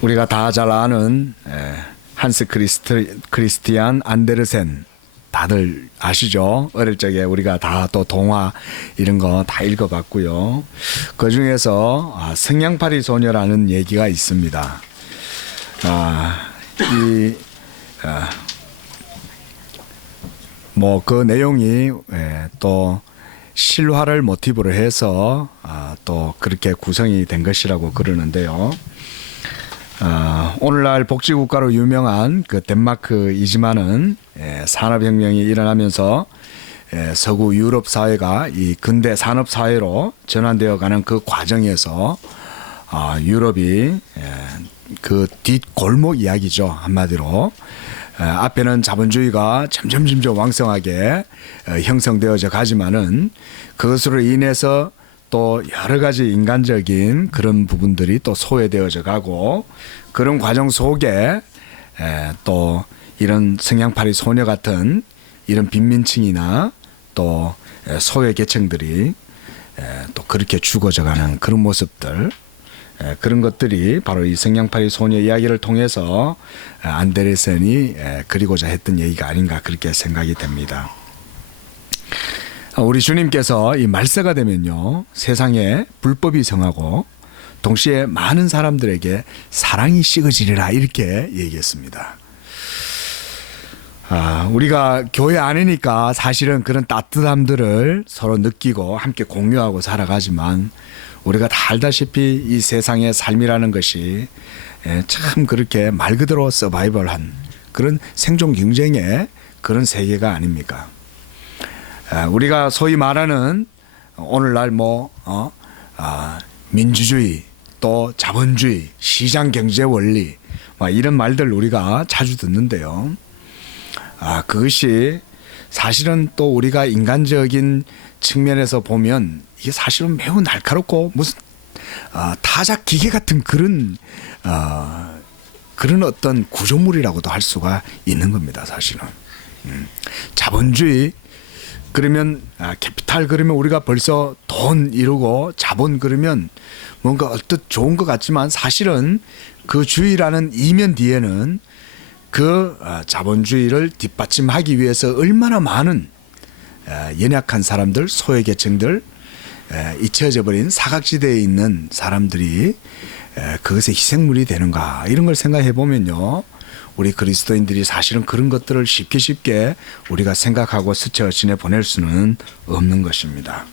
우리가 다 잘 아는 한스 크리스티안 안데르센 다들 아시죠? 어릴 적에 우리가 다 또 동화 이런 거 다 읽어봤고요. 그 중에서 성냥팔이 소녀라는 얘기가 있습니다. 뭐 그 내용이 또 실화를 모티브로 해서 또 그렇게 구성이 된 것이라고 그러는데요. 오늘날 복지국가로 유명한 그 덴마크이지만은 산업혁명이 일어나면서 서구 유럽 사회가 이 근대 산업 사회로 전환되어 가는 그 과정에서 유럽이 그 뒷골목 이야기죠. 한마디로 앞에는 자본주의가 점점 왕성하게 형성되어져 가지만은 그것으로 인해서 또 여러 가지 인간적인 그런 부분들이 또 소외되어져 가고 그런 과정 속에 또 이런 성냥팔이 소녀 같은 이런 빈민층이나 또 소외 계층들이 또 그렇게 죽어져 가는 그런 모습들, 그런 것들이 바로 이 성냥팔이 소녀 이야기를 통해서 안데르센이 그리고자 했던 얘기가 아닌가 그렇게 생각이 됩니다. 우리 주님께서 이 말세가 되면요, 세상에 불법이 성하고 동시에 많은 사람들에게 사랑이 식어지리라 이렇게 얘기했습니다. 우리가 교회 안이니까 사실은 그런 따뜻함들을 서로 느끼고 함께 공유하고 살아가지만 우리가 다 알다시피 이 세상의 삶이라는 것이 참 그렇게 말 그대로 서바이벌한 그런 생존 경쟁의 그런 세계가 아닙니까? 우리가 소위 말하는 오늘날 민주주의 또 자본주의 시장 경제 원리 이런 말들 우리가 자주 듣는데요. 그것이 사실은 또 우리가 인간적인 측면에서 보면 이게 사실은 매우 날카롭고 무슨 타작 기계 같은 그런 어떤 구조물이라고도 할 수가 있는 겁니다. 사실은 자본주의 그러면 캐피탈 그러면 우리가 벌써 돈 이루고 자본 그러면 뭔가 얼뜻 좋은 것 같지만 사실은 그 주의라는 이면 뒤에는 그 자본주의를 뒷받침하기 위해서 얼마나 많은 연약한 사람들, 소외계층들, 잊혀져 버린 사각지대에 있는 사람들이 그것의 희생물이 되는가 이런 걸 생각해 보면요, 우리 그리스도인들이 사실은 그런 것들을 쉽게 우리가 생각하고 스쳐 지내보낼 수는 없는 것입니다.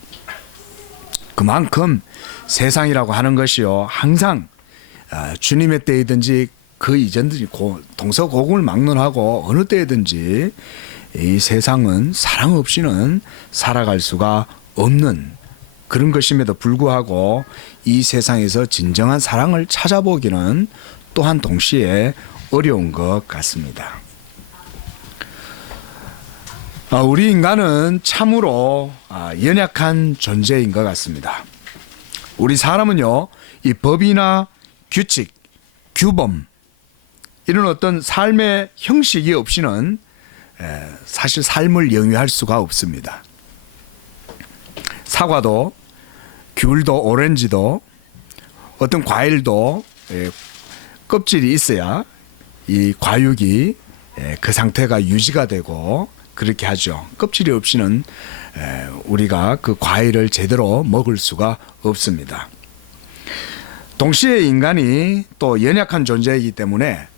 그만큼 세상이라고 하는 것이요, 항상 주님의 때이든지 그 이전든지 동서고금을 막론하고 어느 때이든지 이 세상은 사랑 없이는 살아갈 수가 없는 그런 것임에도 불구하고 이 세상에서 진정한 사랑을 찾아보기는 또한 동시에 어려운 것 같습니다. 우리 인간은 참으로 연약한 존재인 것 같습니다. 우리 사람은요, 이 법이나 규칙, 규범 이런 어떤 삶의 형식이 없이는 사실 삶을 영위할 수가 없습니다. 사과도 귤도 오렌지도 어떤 과일도 껍질이 있어야 이 과육이 그 상태가 유지가 되고 그렇게 하죠. 껍질이 없이는 우리가 그 과일을 제대로 먹을 수가 없습니다. 동시에 인간이 또 연약한 존재이기 때문에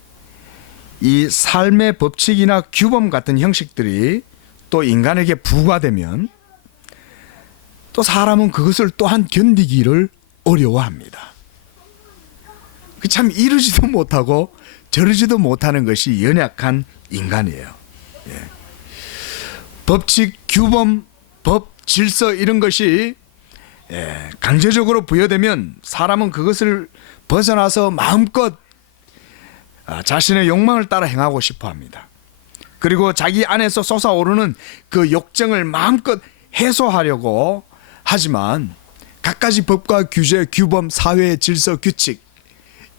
이 삶의 법칙이나 규범 같은 형식들이 또 인간에게 부과되면 또 사람은 그것을 또한 견디기를 어려워합니다. 참 이르지도 못하고 저르지도 못하는 것이 연약한 인간이에요. 법칙, 규범, 법, 질서 이런 것이 강제적으로 부여되면 사람은 그것을 벗어나서 마음껏 자신의 욕망을 따라 행하고 싶어 합니다. 그리고 자기 안에서 솟아오르는 그 욕정을 마음껏 해소하려고 하지만 갖가지 법과 규제, 규범, 사회의 질서, 규칙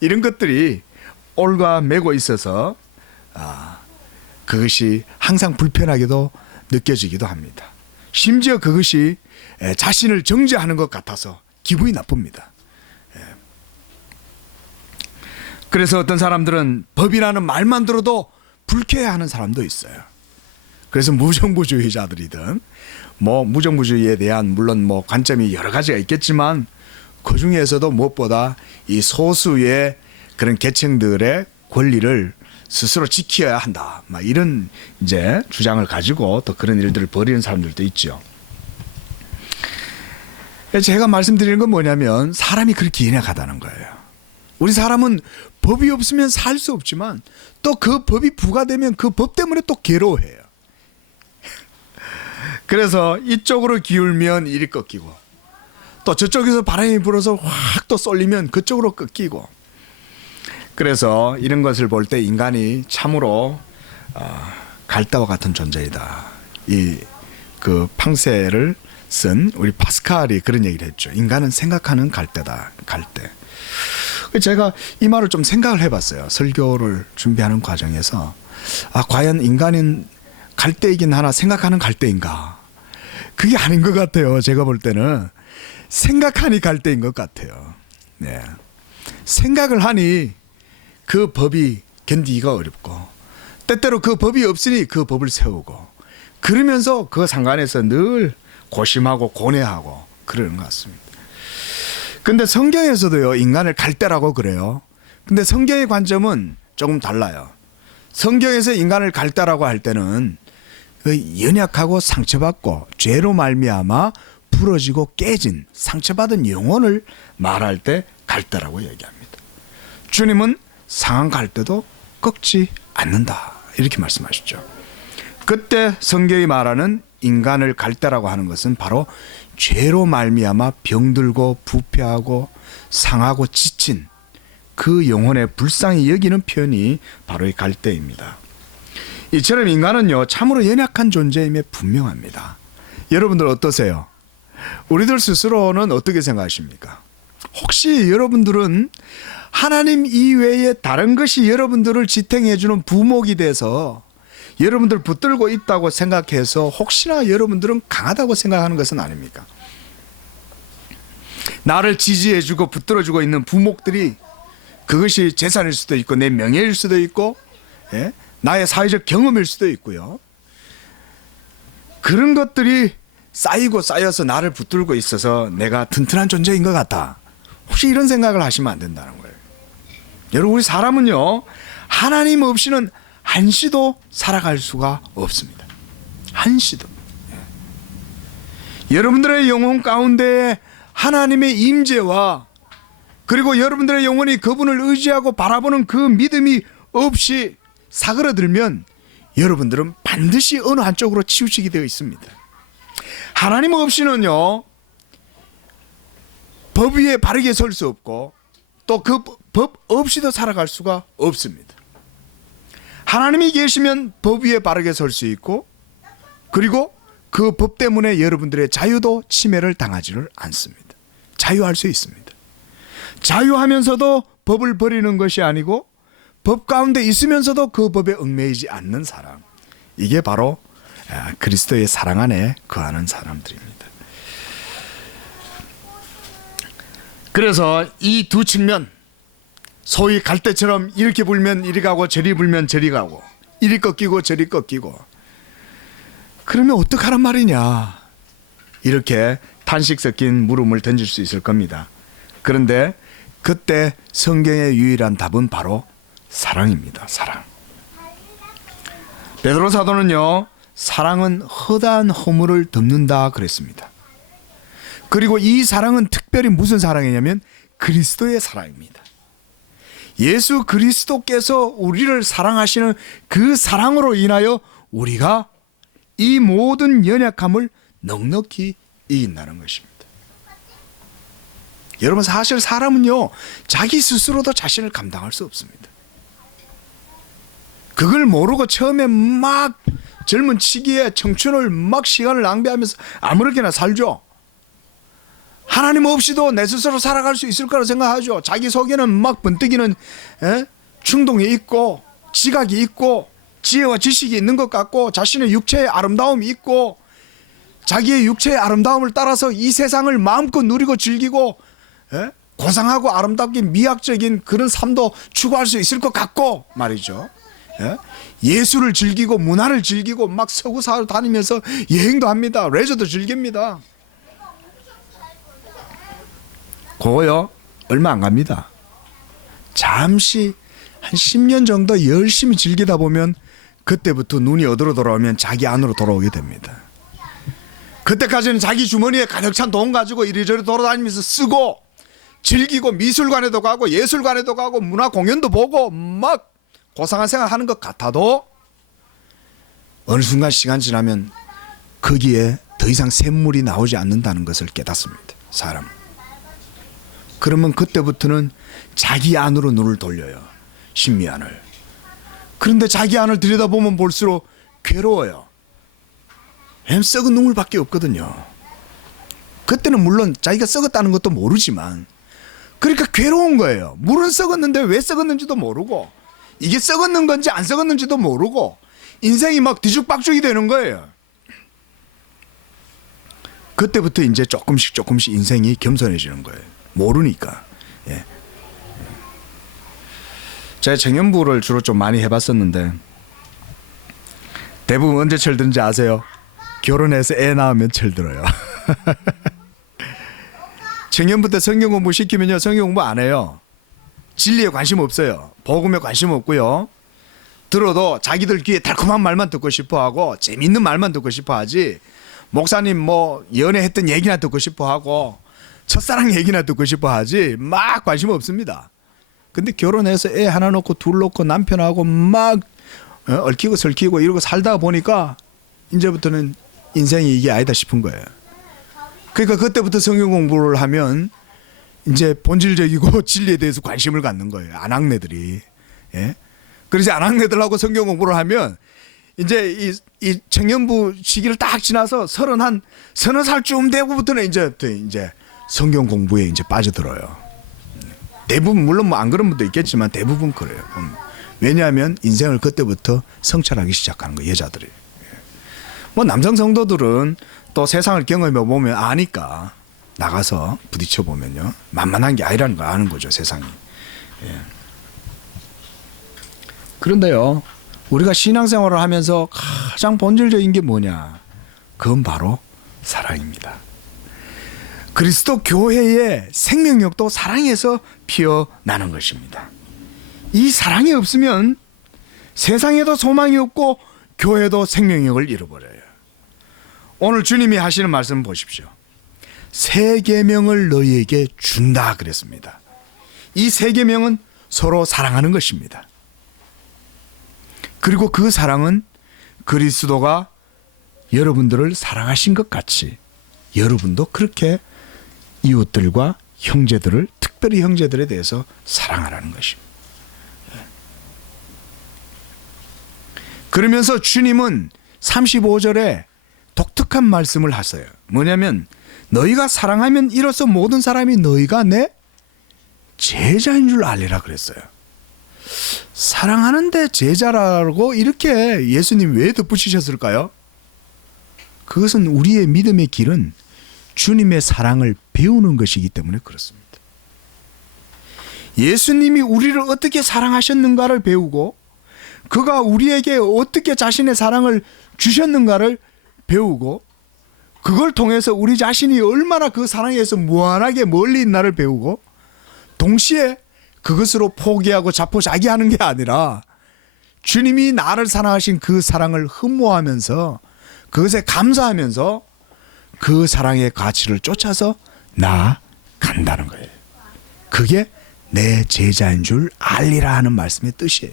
이런 것들이 올가매고 있어서 그것이 항상 불편하게도 느껴지기도 합니다. 심지어 그것이 자신을 정죄하는 것 같아서 기분이 나쁩니다. 그래서 어떤 사람들은 법이라는 말만 들어도 불쾌해하는 사람도 있어요. 그래서 무정부주의자들이든 뭐 무정부주의에 대한 물론 뭐 관점이 여러 가지가 있겠지만 그 중에서도 무엇보다 이 소수의 그런 계층들의 권리를 스스로 지켜야 한다. 막 이런 이제 주장을 가지고 또 그런 일들을 벌이는 사람들도 있죠. 제가 말씀드리는 건 뭐냐면 사람이 그렇게 연약하다는 거예요. 우리 사람은 법이 없으면 살 수 없지만 또 그 법이 부과되면 그 법 때문에 또 괴로워해요. 그래서 이쪽으로 기울면 이리 꺾이고 또 저쪽에서 바람이 불어서 확 또 쏠리면 그쪽으로 꺾이고, 그래서 이런 것을 볼 때 인간이 참으로 갈대와 같은 존재이다. 이 그 팡세를 쓴 우리 파스칼이 그런 얘기를 했죠. 인간은 생각하는 갈대다. 갈대. 제가 이 말을 좀 생각을 해봤어요. 설교를 준비하는 과정에서 과연 인간은 갈대이긴 하나 생각하는 갈대인가? 그게 아닌 것 같아요. 제가 볼 때는 생각하니 갈대인 것 같아요. 네. 생각을 하니 그 법이 견디기가 어렵고 때때로 그 법이 없으니 그 법을 세우고 그러면서 그 상관에서 늘 고심하고 고뇌하고 그러는 것 같습니다. 근데 성경에서도요 인간을 갈대라고 그래요. 근데 성경의 관점은 조금 달라요. 성경에서 인간을 갈대라고 할 때는 연약하고 상처받고 죄로 말미암아 부러지고 깨진 상처받은 영혼을 말할 때 갈대라고 얘기합니다. 주님은 상한 갈대도 꺾지 않는다 이렇게 말씀하셨죠. 그때 성경이 말하는 인간을 갈대라고 하는 것은 바로 죄로 말미암아 병들고 부패하고 상하고 지친 그 영혼의 불쌍히 여기는 표현이 바로 이 갈대입니다. 이처럼 인간은요 참으로 연약한 존재임에 분명합니다. 여러분들 어떠세요? 우리들 스스로는 어떻게 생각하십니까? 혹시 여러분들은 하나님 이외에 다른 것이 여러분들을 지탱해주는 부목이 돼서 여러분들 붙들고 있다고 생각해서 혹시나 여러분들은 강하다고 생각하는 것은 아닙니까? 나를 지지해주고 붙들어주고 있는 부목들이 그것이 재산일 수도 있고 내 명예일 수도 있고 나의 사회적 경험일 수도 있고요. 그런 것들이 쌓이고 쌓여서 나를 붙들고 있어서 내가 튼튼한 존재인 것 같다. 혹시 이런 생각을 하시면 안 된다는 거예요. 여러분 우리 사람은요 하나님 없이는 한시도 살아갈 수가 없습니다. 한시도. 여러분들의 영혼 가운데 하나님의 임재와 그리고 여러분들의 영혼이 그분을 의지하고 바라보는 그 믿음이 없이 사그러들면 여러분들은 반드시 어느 한쪽으로 치우치게 되어 있습니다. 하나님 없이는요 법 위에 바르게 설 수 없고 또 그 법 없이도 살아갈 수가 없습니다. 하나님이 계시면 법 위에 바르게 설 수 있고 그리고 그 법 때문에 여러분들의 자유도 침해를 당하지를 않습니다. 자유할 수 있습니다. 자유하면서도 법을 버리는 것이 아니고 법 가운데 있으면서도 그 법에 얽매이지 않는 사람, 이게 바로 그리스도의 사랑 안에 거하는 사람들입니다. 그래서 이 두 측면, 소위 갈대처럼 이렇게 불면 이리 가고 저리 불면 저리 가고 이리 꺾이고 저리 꺾이고 그러면 어떡하란 말이냐 이렇게 탄식 섞인 물음을 던질 수 있을 겁니다. 그런데 그때 성경의 유일한 답은 바로 사랑입니다. 사랑. 베드로 사도는요 사랑은 허다한 허물을 덮는다 그랬습니다. 그리고 이 사랑은 특별히 무슨 사랑이냐면 그리스도의 사랑입니다. 예수 그리스도께서 우리를 사랑하시는 그 사랑으로 인하여 우리가 이 모든 연약함을 넉넉히 이긴다는 것입니다. 여러분 사실 사람은요 자기 스스로도 자신을 감당할 수 없습니다. 그걸 모르고 처음에 막 젊은 시기에 청춘을 막 시간을 낭비하면서 아무렇게나 살죠. 하나님 없이도 내 스스로 살아갈 수 있을 거라 생각하죠. 자기 속에는 막 번뜩이는 충동이 있고 지각이 있고 지혜와 지식이 있는 것 같고 자신의 육체의 아름다움이 있고 자기의 육체의 아름다움을 따라서 이 세상을 마음껏 누리고 즐기고 고상하고 아름답게 미학적인 그런 삶도 추구할 수 있을 것 같고 말이죠. 예술을 즐기고 문화를 즐기고 막 서구사로 다니면서 여행도 합니다. 레저도 즐깁니다. 그거요 얼마 안 갑니다. 잠시 한 10년 정도 열심히 즐기다 보면 그때부터 눈이 어디로 돌아오면 자기 안으로 돌아오게 됩니다. 그때까지는 자기 주머니에 가득 찬 돈 가지고 이리저리 돌아다니면서 쓰고 즐기고 미술관에도 가고 예술관에도 가고 문화 공연도 보고 막 고상한 생활 하는 것 같아도 어느 순간 시간 지나면 거기에 더 이상 샘물이 나오지 않는다는 것을 깨닫습니다. 사람. 그러면 그때부터는 자기 안으로 눈을 돌려요. 신미안을. 그런데 자기 안을 들여다보면 볼수록 괴로워요. 썩은 눈물밖에 없거든요. 그때는 물론 자기가 썩었다는 것도 모르지만 그러니까 괴로운 거예요. 물은 썩었는데 왜 썩었는지도 모르고 이게 썩었는 건지 안 썩었는지도 모르고 인생이 막 뒤죽박죽이 되는 거예요. 그때부터 이제 조금씩 인생이 겸손해지는 거예요. 모르니까. 예. 제가 청년부를 주로 좀 많이 해봤었는데 대부분 언제 철드는지 아세요? 결혼해서 애 낳으면 철들어요. 청년부 때 성경 공부 시키면요 성경 공부 안 해요. 진리에 관심 없어요. 복음에 관심 없고요. 들어도 자기들 귀에 달콤한 말만 듣고 싶어하고 재밌는 말만 듣고 싶어하지 목사님 뭐 연애했던 얘기나 듣고 싶어하고 첫사랑 얘기나 듣고 싶어하지 막 관심 없습니다. 근데 결혼해서 애 하나 놓고 둘 놓고 남편하고 막 얽히고 설키고 이러고 살다 보니까 이제부터는 인생이 이게 아니다 싶은 거예요. 그러니까 그때부터 성경 공부를 하면 이제 본질적이고 진리에 대해서 관심을 갖는 거예요. 아낙네들이. 예? 그래서 아낙네들하고 성경 공부를 하면 이제 이 청년부 시기를 딱 지나서 서너 살쯤 되고부터는 이제 성경 공부에 이제 빠져들어요. 대부분 물론 뭐 안 그런 분도 있겠지만 대부분 그래요. 왜냐하면 인생을 그때부터 성찰하기 시작하는 거예요. 여자들이. 뭐 남성 성도들은 또 세상을 경험해 보면 아니까 나가서 부딪혀 보면요 만만한 게 아니라는 걸 아는 거죠. 세상이. 예. 그런데요 우리가 신앙생활을 하면서 가장 본질적인 게 뭐냐? 그건 바로 사랑입니다. 그리스도 교회의 생명력도 사랑에서 피어나는 것입니다. 이 사랑이 없으면 세상에도 소망이 없고 교회도 생명력을 잃어버려요. 오늘 주님이 하시는 말씀 보십시오. 새 계명을 너희에게 준다 그랬습니다. 이 새 계명은 서로 사랑하는 것입니다. 그리고 그 사랑은 그리스도가 여러분들을 사랑하신 것 같이 여러분도 그렇게 이웃들과 형제들을 특별히 형제들에 대해서 사랑하라는 것입니다. 그러면서 주님은 35절에 독특한 말씀을 하세요. 뭐냐면 너희가 사랑하면 이로써 모든 사람이 너희가 내 제자인 줄 알리라 그랬어요. 사랑하는데 제자라고 이렇게 예수님 왜 덧붙이셨을까요? 그것은 우리의 믿음의 길은 주님의 사랑을 배우는 것이기 때문에 그렇습니다. 예수님이 우리를 어떻게 사랑하셨는가를 배우고 그가 우리에게 어떻게 자신의 사랑을 주셨는가를 배우고 그걸 통해서 우리 자신이 얼마나 그 사랑에서 무한하게 멀리 있나를 배우고 동시에 그것으로 포기하고 자포자기하는 게 아니라 주님이 나를 사랑하신 그 사랑을 흠모하면서 그것에 감사하면서 그 사랑의 가치를 쫓아서 나아간다는 거예요. 그게 내 제자인 줄 알리라 하는 말씀의 뜻이에요.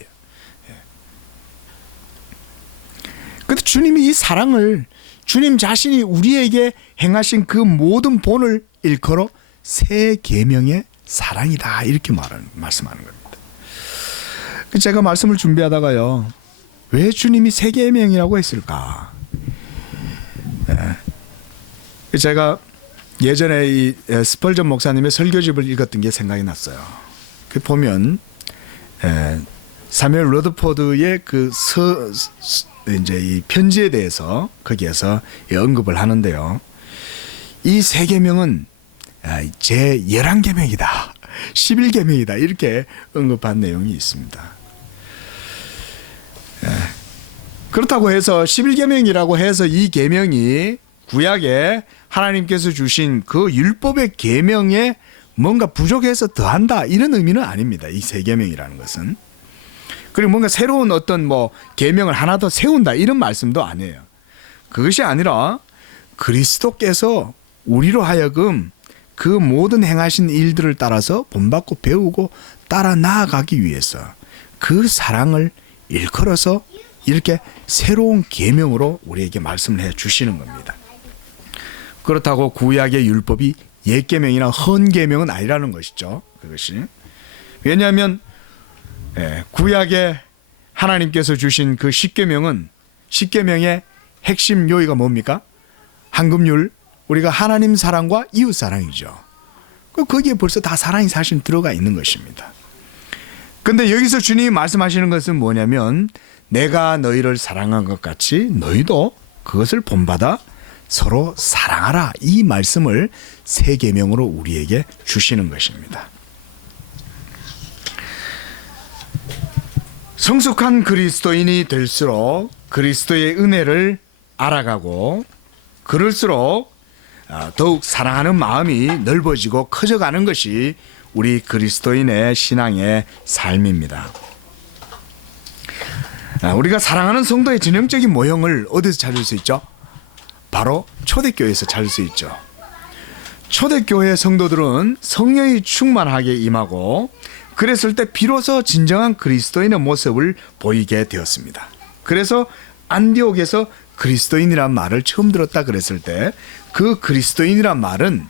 그런데 주님이 이 사랑을 주님 자신이 우리에게 행하신 그 모든 본을 일컬어 새 계명의 사랑이다 이렇게 말씀하는 겁니다. 제가 말씀을 준비하다가요. 왜 주님이 새 계명이라고 했을까? 제가 예전에 이 스펄전 목사님의 설교집을 읽었던 게 생각이 났어요. 그 보면 사무엘 러드포드의 이제 이 편지에 대해서 거기에서 언급을 하는데요. 이 세 계명은 제 11계명이다. 11계명이다. 이렇게 언급한 내용이 있습니다. 그렇다고 해서 11계명이라고 해서 이 계명이 구약에 하나님께서 주신 그 율법의 계명에 뭔가 부족해서 더한다 이런 의미는 아닙니다. 이 세 계명이라는 것은. 그리고 뭔가 새로운 어떤 계명을 하나 더 세운다 이런 말씀도 아니에요. 그것이 아니라 그리스도께서 우리로 하여금 그 모든 행하신 일들을 따라서 본받고 배우고 따라 나아가기 위해서 그 사랑을 일컬어서 이렇게 새로운 계명으로 우리에게 말씀을 해 주시는 겁니다. 그렇다고 구약의 율법이 옛 계명이나 헌 계명은 아니라는 것이죠. 그것이. 왜냐하면 구약에 하나님께서 주신 그 10계명은 10계명의 핵심 요의가 뭡니까? 황금률, 우리가 하나님 사랑과 이웃 사랑이죠. 거기에 벌써 다 사랑이 사실 들어가 있는 것입니다. 근데 여기서 주님이 말씀하시는 것은 뭐냐면 내가 너희를 사랑한 것 같이 너희도 그것을 본받아 서로 사랑하라. 이 말씀을 새 계명으로 우리에게 주시는 것입니다. 성숙한 그리스도인이 될수록 그리스도의 은혜를 알아가고 그럴수록 더욱 사랑하는 마음이 넓어지고 커져가는 것이 우리 그리스도인의 신앙의 삶입니다. 우리가 사랑하는 성도의 전형적인 모형을 어디서 찾을 수 있죠? 바로 초대교회에서 찾을 수 있죠. 초대교회 성도들은 성령이 충만하게 임하고 그랬을 때 비로소 진정한 그리스도인의 모습을 보이게 되었습니다. 그래서 안디옥에서 그리스도인이란 말을 처음 들었다 그랬을 때 그 그리스도인이란 말은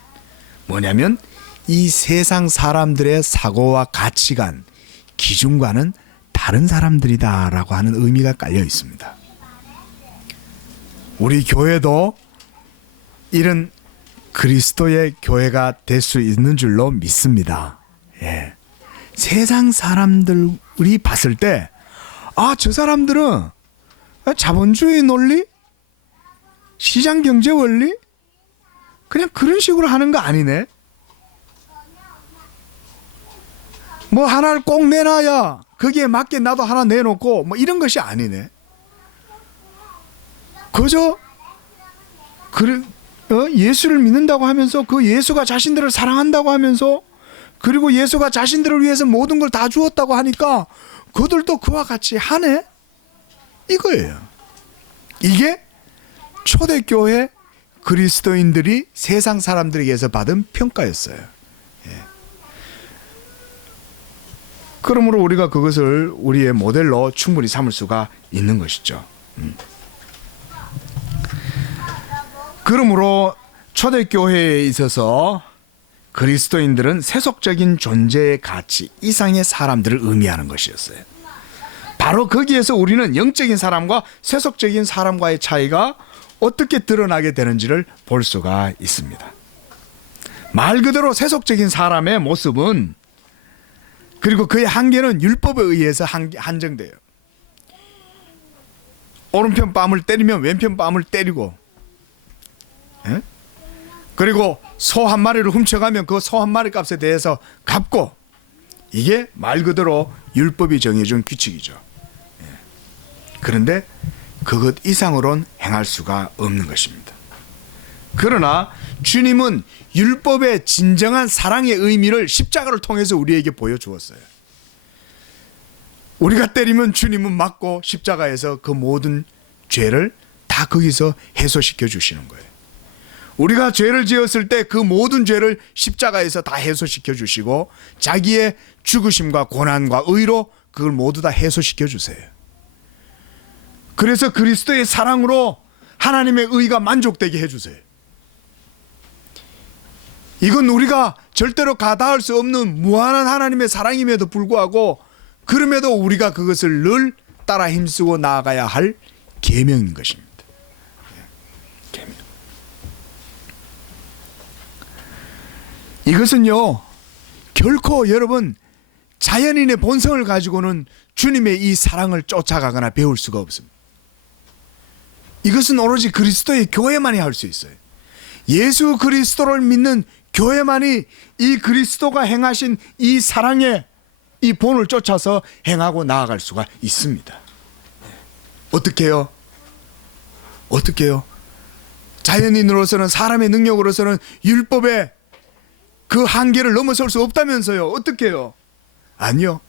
뭐냐면 이 세상 사람들의 사고와 가치관, 기준과는 다른 사람들이다라고 하는 의미가 깔려 있습니다. 우리 교회도 이런 그리스도의 교회가 될 수 있는 줄로 믿습니다. 예. 세상 사람들이 봤을 때 저 사람들은 자본주의 논리? 시장 경제 원리? 그냥 그런 식으로 하는 거 아니네. 하나를 꼭 내놔야 거기에 맞게 나도 하나 내놓고 이런 것이 아니네. 그저 예수를 믿는다고 하면서 그 예수가 자신들을 사랑한다고 하면서 그리고 예수가 자신들을 위해서 모든 걸 다 주었다고 하니까 그들도 그와 같이 하네? 이거예요. 이게 초대교회 그리스도인들이 세상 사람들에게서 받은 평가였어요. 그러므로 우리가 그것을 우리의 모델로 충분히 삼을 수가 있는 것이죠. 그러므로 초대교회에 있어서 그리스도인들은 세속적인 존재의 가치 이상의 사람들을 의미하는 것이었어요. 바로 거기에서 우리는 영적인 사람과 세속적인 사람과의 차이가 어떻게 드러나게 되는지를 볼 수가 있습니다. 말 그대로 세속적인 사람의 모습은 그리고 그의 한계는 율법에 의해서 한정돼요. 오른편 뺨을 때리면 왼편 뺨을 때리고, 그리고 소 한 마리를 훔쳐가면 그 소 한 마리 값에 대해서 갚고, 이게 말 그대로 율법이 정해준 규칙이죠. 그런데 그것 이상으로는 행할 수가 없는 것입니다. 그러나 주님은 율법의 진정한 사랑의 의미를 십자가를 통해서 우리에게 보여주었어요. 우리가 때리면 주님은 맞고 십자가에서 그 모든 죄를 다 거기서 해소시켜 주시는 거예요. 우리가 죄를 지었을 때 그 모든 죄를 십자가에서 다 해소시켜 주시고 자기의 죽으심과 고난과 의로 그걸 모두 다 해소시켜 주세요. 그래서 그리스도의 사랑으로 하나님의 의가 만족되게 해주세요. 이건 우리가 절대로 가다할 수 없는 무한한 하나님의 사랑임에도 불구하고 그럼에도 우리가 그것을 늘 따라 힘쓰고 나아가야 할 계명인 것입니다. 계명. 이것은요 결코 여러분 자연인의 본성을 가지고는 주님의 이 사랑을 쫓아가거나 배울 수가 없습니다. 이것은 오로지 그리스도의 교회만이 할 수 있어요. 예수 그리스도를 믿는 교회만이 이 그리스도가 행하신 이 사랑의 이 본을 쫓아서 행하고 나아갈 수가 있습니다. 어떻게요? 어떻게요? 자연인으로서는, 사람의 능력으로서는 율법의 그 한계를 넘어설 수 없다면서요. 어떻게요? 아니요.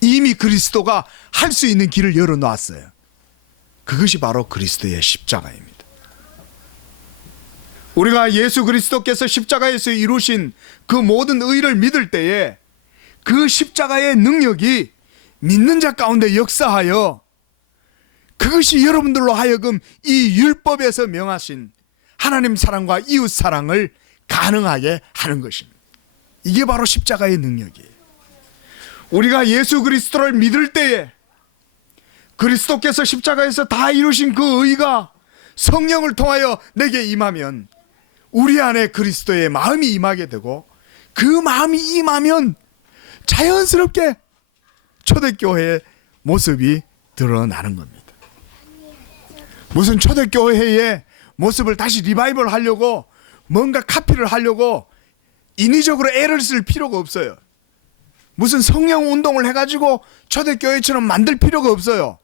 이미 그리스도가 할 수 있는 길을 열어놨어요. 그것이 바로 그리스도의 십자가입니다. 우리가 예수 그리스도께서 십자가에서 이루신 그 모든 의를 믿을 때에 그 십자가의 능력이 믿는 자 가운데 역사하여 그것이 여러분들로 하여금 이 율법에서 명하신 하나님 사랑과 이웃 사랑을 가능하게 하는 것입니다. 이게 바로 십자가의 능력이에요. 우리가 예수 그리스도를 믿을 때에 그리스도께서 십자가에서 다 이루신 그 의가 성령을 통하여 내게 임하면 우리 안에 그리스도의 마음이 임하게 되고, 그 마음이 임하면 자연스럽게 초대교회의 모습이 드러나는 겁니다. 무슨 초대교회의 모습을 다시 리바이벌 하려고 뭔가 카피를 하려고 인위적으로 애를 쓸 필요가 없어요. 무슨 성령 운동을 해가지고 초대교회처럼 만들 필요가 없어요.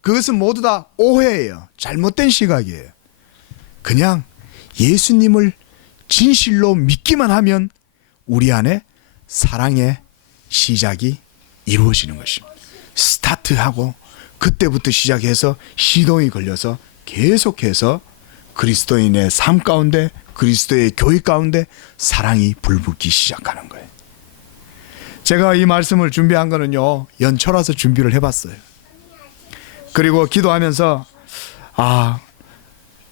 그것은 모두 다 오해예요. 잘못된 시각이에요. 그냥 예수님을 진실로 믿기만 하면 우리 안에 사랑의 시작이 이루어지는 것입니다. 스타트하고 그때부터 시작해서 시동이 걸려서 계속해서 그리스도인의 삶 가운데, 그리스도의 교회 가운데 사랑이 불붙기 시작하는 거예요. 제가 이 말씀을 준비한 거는요, 연초라서 준비를 해봤어요. 그리고 기도하면서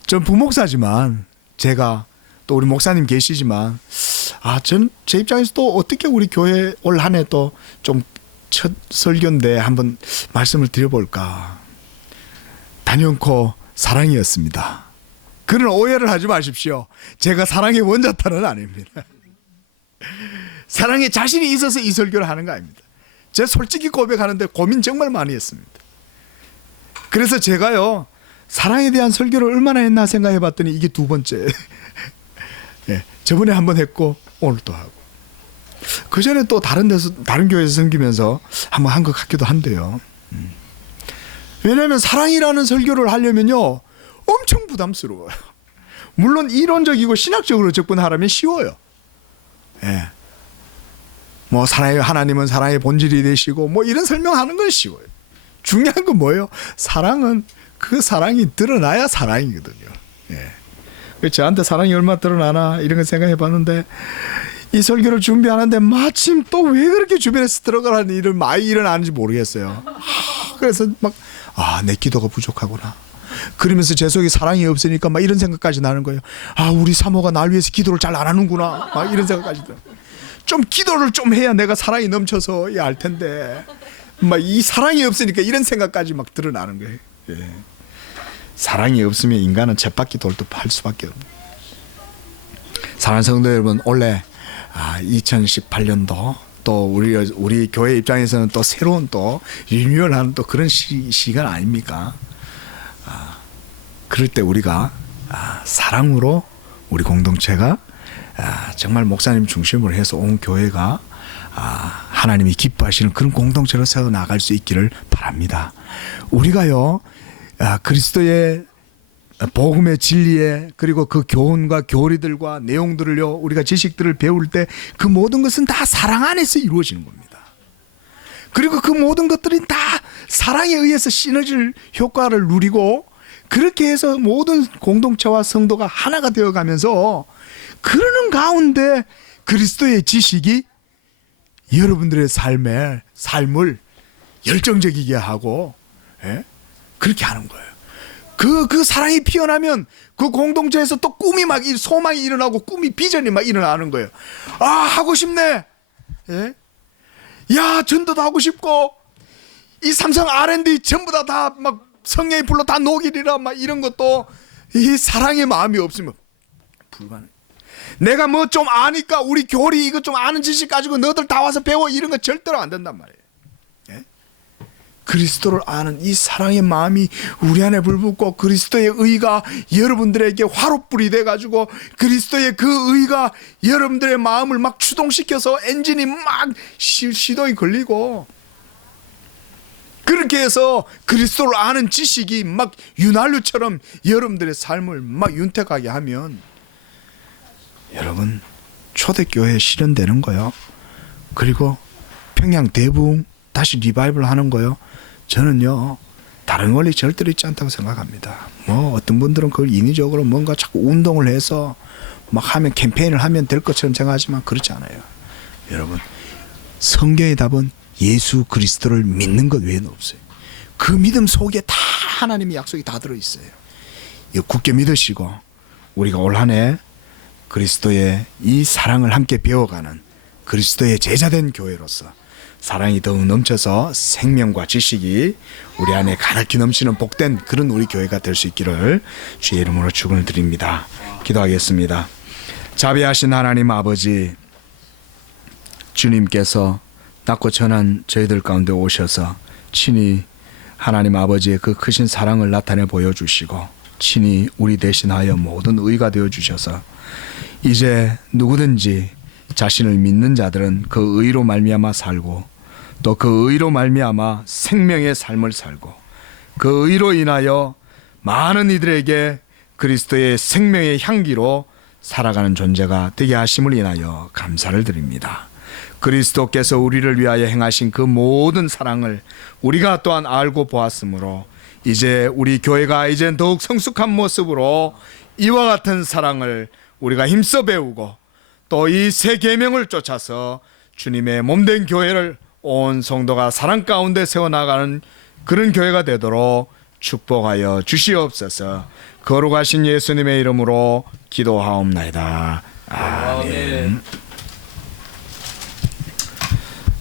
전 부목사지만, 제가 또 우리 목사님 계시지만, 전 제 입장에서 또 어떻게 우리 교회 올 한 해 또 좀 첫 설교인데 한번 말씀을 드려볼까. 단연코 사랑이었습니다. 그런 오해를 하지 마십시오. 제가 사랑의 원자탄은 아닙니다. 사랑에 자신이 있어서 이 설교를 하는 거 아닙니다. 제가 솔직히 고백하는데 고민 정말 많이 했습니다. 그래서 제가요, 사랑에 대한 설교를 얼마나 했나 생각해 봤더니 이게 두 번째. 예, 저번에 한번 했고 오늘 또 하고, 그 전에 또 다른 교회에서 섬기면서 한번 한 것 같기도 한데요. 왜냐하면 사랑이라는 설교를 하려면요 엄청 부담스러워요. 물론 이론적이고 신학적으로 접근하려면 쉬워요. 예. 뭐 하나님은 사랑의 본질이 되시고 뭐 이런 설명하는 건 쉬워요. 중요한 건 뭐예요? 사랑은 그 사랑이 드러나야 사랑이거든요. 예. 저한테 사랑이 얼마나 드러나나 이런 거 생각해 봤는데, 이 설교를 준비하는데 마침 또 왜 그렇게 주변에서 들어가라는 일을 많이 일어나는지 모르겠어요. 그래서 막 내 기도가 부족하구나. 그러면서 제 속에 사랑이 없으니까 막 이런 생각까지 나는 거예요. 우리 사모가 날 위해서 기도를 잘 안 하는구나. 막 이런 생각까지 들어요. 좀 기도를 좀 해야 내가 사랑이 넘쳐서 알 텐데, 막 이 사랑이 없으니까 이런 생각까지 막 드러나는 거예요. 예. 사랑이 없으면 인간은 쳇바퀴 돌도 할 수밖에 없는. 사랑하는 성도 여러분, 올해 2018년도 또 우리 교회 입장에서는 또 새로운 또 리뉴얼하는 또 그런 시간 아닙니까? 그럴 때 우리가 사랑으로 우리 공동체가 정말 목사님 중심으로 해서 온 교회가 하나님이 기뻐하시는 그런 공동체로 세워 나갈 수 있기를 바랍니다. 우리가요, 그리스도의 복음의 진리에, 그리고 그 교훈과 교리들과 내용들을요, 우리가 지식들을 배울 때 그 모든 것은 다 사랑 안에서 이루어지는 겁니다. 그리고 그 모든 것들이 다 사랑에 의해서 시너지 효과를 누리고, 그렇게 해서 모든 공동체와 성도가 하나가 되어가면서 그러는 가운데 그리스도의 지식이 여러분들의 삶을 열정적이게 하고, 그렇게 하는 거예요. 그 사랑이 피어나면 그 공동체에서 또 꿈이 막 소망이 일어나고 꿈이 비전이 막 일어나는 거예요. 하고 싶네. 예? 야, 전도도 하고 싶고, 이 삼성 R&D 전부 다 막 성령의 불로 다 녹이리라 막 이런 것도 이 사랑의 마음이 없으면 불가능. 내가 뭐 좀 아니까 우리 교리 이거 좀 아는 지식 가지고 너들 다 와서 배워 이런 거 절대로 안 된단 말이에요. 예? 그리스도를 아는 이 사랑의 마음이 우리 안에 불붙고 그리스도의 의가 여러분들에게 화롯불이 돼가지고 그리스도의 그 의가 여러분들의 마음을 막 추동시켜서 엔진이 막 시동이 걸리고 그렇게 해서 그리스도를 아는 지식이 막 윤활유처럼 여러분들의 삶을 막 윤택하게 하면 여러분 초대교회에 실현되는 거요. 그리고 평양 대부흥 다시 리바이벌 하는 거요. 저는요 다른 원리 절대로 있지 않다고 생각합니다. 뭐 어떤 분들은 그걸 인위적으로 뭔가 자꾸 운동을 해서 막 하면 캠페인을 하면 될 것처럼 생각하지만 그렇지 않아요. 여러분 성경의 답은 예수 그리스도를 믿는 것 외에는 없어요. 그 믿음 속에 다 하나님의 약속이 다 들어있어요. 이거 굳게 믿으시고 우리가 올 한 해 그리스도의 이 사랑을 함께 배워가는 그리스도의 제자된 교회로서 사랑이 더욱 넘쳐서 생명과 지식이 우리 안에 가득히 넘치는 복된 그런 우리 교회가 될 수 있기를 주의 이름으로 축원을 드립니다. 기도하겠습니다. 자비하신 하나님 아버지, 주님께서 낮고 천한 저희들 가운데 오셔서 친히 하나님 아버지의 그 크신 사랑을 나타내 보여주시고 친히 우리 대신하여 모든 의가 되어주셔서 이제 누구든지 자신을 믿는 자들은 그 의로 말미암아 살고 또 그 의로 말미암아 생명의 삶을 살고 그 의로 인하여 많은 이들에게 그리스도의 생명의 향기로 살아가는 존재가 되게 하심을 인하여 감사를 드립니다. 그리스도께서 우리를 위하여 행하신 그 모든 사랑을 우리가 또한 알고 보았으므로 이제 우리 교회가 이제 더욱 성숙한 모습으로 이와 같은 사랑을 우리가 힘써 배우고 또 이 새 계명을 쫓아서 주님의 몸된 교회를 온 성도가 사랑 가운데 세워나가는 그런 교회가 되도록 축복하여 주시옵소서. 거룩하신 예수님의 이름으로 기도하옵나이다. 아멘.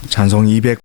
찬송 200